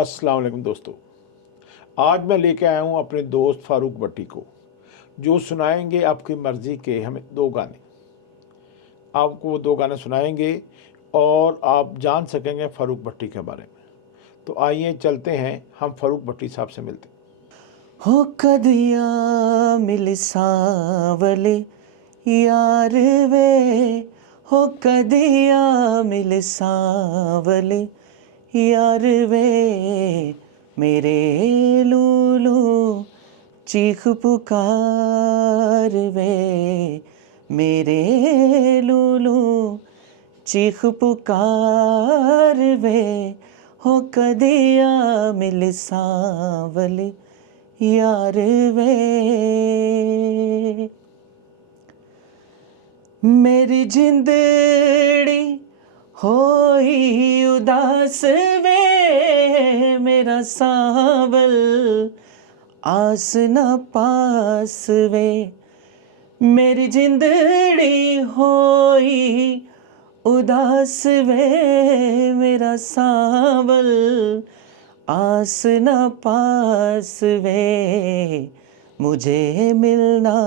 अस्सलाम वालेकुम दोस्तों। आज मैं लेके आया हूँ अपने दोस्त फ़ारूक भट्टी को, जो सुनाएंगे आपकी मर्ज़ी के हमें 2 गाने। आपको वो 2 गाने सुनाएंगे और आप जान सकेंगे फ़ारूक भट्टी के बारे में। तो आइए चलते हैं, हम फ़ारूक भट्टी साहब से मिलते हैं। हो कदिया मिल सावले यार वे, हो कदिया मिल सावले यार वे, मेरे लूलू चीख पुकार वे, मेरे लूलू चीख पुकार वे, हो कदिया मिल सावले यार वे। मेरी जिंदड़ी होई उदास वे, मेरा सावल आस न पास वे, मेरी जिंदड़ी होई उदास वे, मेरा सावल आस न पास वे, मुझे मिलना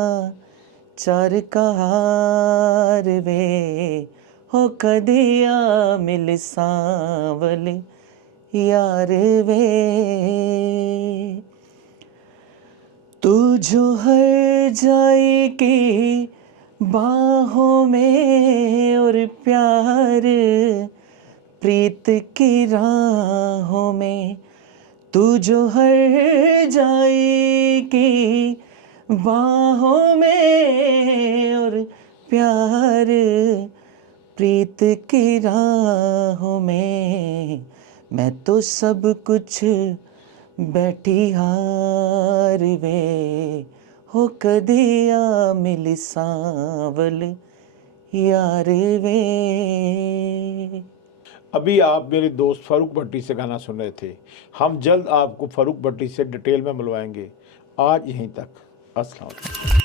चार कहार वे, हो कदिया मिल सावल यार वे। तू जो हर जाए की बाहों में और प्यार प्रीत की राहों में, तू जो हर जाए की बाहों में और प्यार प्रीत की राहों में, मैं तो सब कुछ बैठी हार वे, हो कदिया मिल सावल यार वे। अभी आप मेरे दोस्त फ़ारूक भट्टी से गाना सुन रहे थे। हम जल्द आपको फ़ारूक भट्टी से डिटेल में मिलवाएंगे। आज यहीं तक। अस्सलाम वालेकुम।